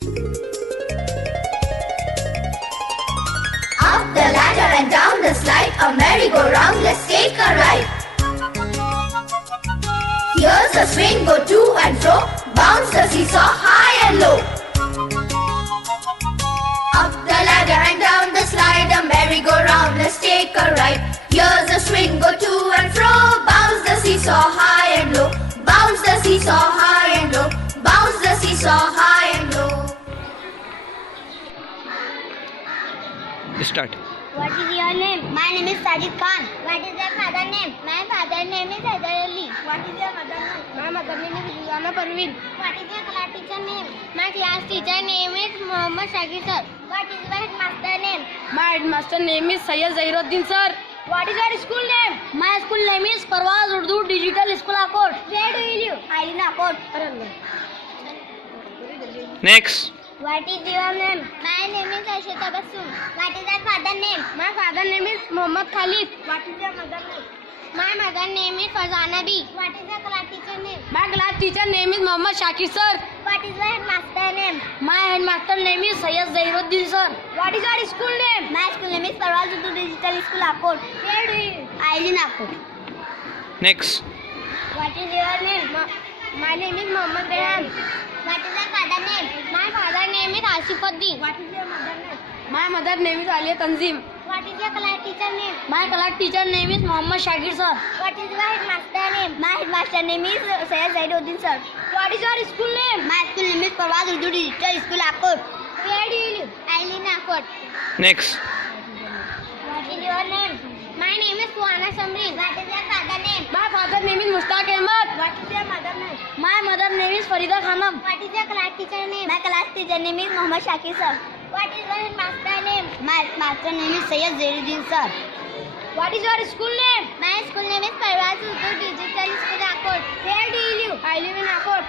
Up the ladder and down the slide, a merry-go-round, let's take a ride. Here's a swing, go to and fro, bounce the seesaw high and low. Up the ladder and down the slide, a merry-go-round, let's take a ride. Here's a swing, go to and fro, bounce the seesaw high and low, bounce the seesaw high and low, bounce the seesaw high and low. Start. What is your name? My name is Sajid Khan. What is your father name? My father name is Haidar Ali. What is your mother name? My mother name is Rizwana Parveen. What is your class teacher name? My class teacher name is Mohammad Shakir sir. What is your headmaster name? My headmaster name is Sayyid Zahiruddin sir. What is your school name? My school name is Parvaz Urdu Digital School Akot. Where do you live? I live in Akot. Next. What is your name? My name is Aisha Tabassum. What is your father name? My father name is Muhammad Khalid. What is your mother name? My mother name is Fazana B. What is your class teacher name? My class teacher name is Muhammad Shakir sir. What is your headmaster name? My headmaster name is Sayyid Zahiruddin sir. What is your school name? My school name is Parvaz Urdu Digital School Akot. Where do you live? I live in Akot. Next. What is your name? My name is Muhammad Rehan. What is your father name? My father name is Asifuddin. What is your mother name? My mother name is Alia Tanzim. What is your class teacher name? My class teacher name is Muhammad Shakir sir. What is your headmaster name? My headmaster name is Sayyid Zahiruddin sir. What is your school name? My school name is Parvaz Urdu Digital School Akot. Where do you live? I live in Akot. Next. What is your name? My name is Suhana Samrin. What is your father name? My father name is Mushtaq Ahmad. What is your mother name? My mother name is Farida Khanam. What is your class teacher name? My class teacher name is Muhammad Shakir sir. What is your headmaster name? My master name is Sayyid Zahiruddin sir. What is your school name? My school name is Parvaz Urdu Digital School Akot. Where do you live? I live in Akot.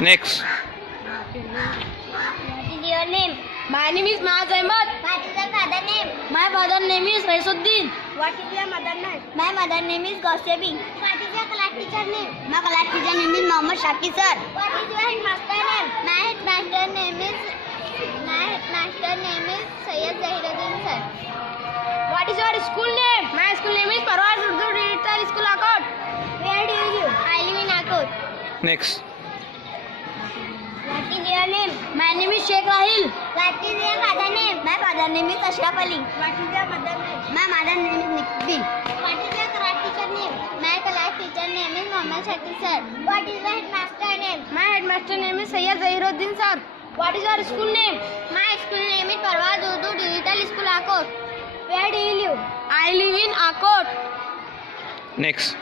Next. What is your name? My name is Maaz Ahmad. What is your father name? My father name is Raisuddin. What is your mother name? My mother name is Gausebi. What is your class teacher name? My class teacher name is Muhammad Shakir sir. What is your headmaster name? My headmaster name is Sayyid Zahiruddin sir. What is your school name? My school name is Parvaz Urdu Digital School Akot. Where do you live? I live in Akot. Next. What is your name? My name is Sheikh Rahil. What is your father name? My father name is Ashraf Ali. What is your mother name? My mother name is Nikbi. What is your class teacher name? My class teacher name is Muhammad Shakir sir. What is your headmaster name? My headmaster name is Sayyid Zahiruddin sir. What is your school name? My school name is Parvaz Urdu Digital School Akot. Where do you live? I live in Akot. Next.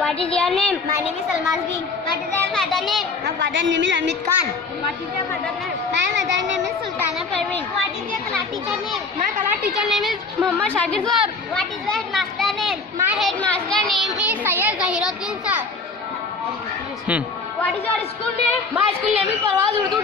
What is your name? My name is Salmaz B. What is your father name? My father name is Amit Khan. What is your mother name? My mother name is Sultana Parveen. What is your class teacher name? My class teacher name is Muhammad Shakir sir. What is your headmaster name? My headmaster name is Sayyid Zahiruddin sir. Hmm. What is your school name? My school name is Parvaz Urdu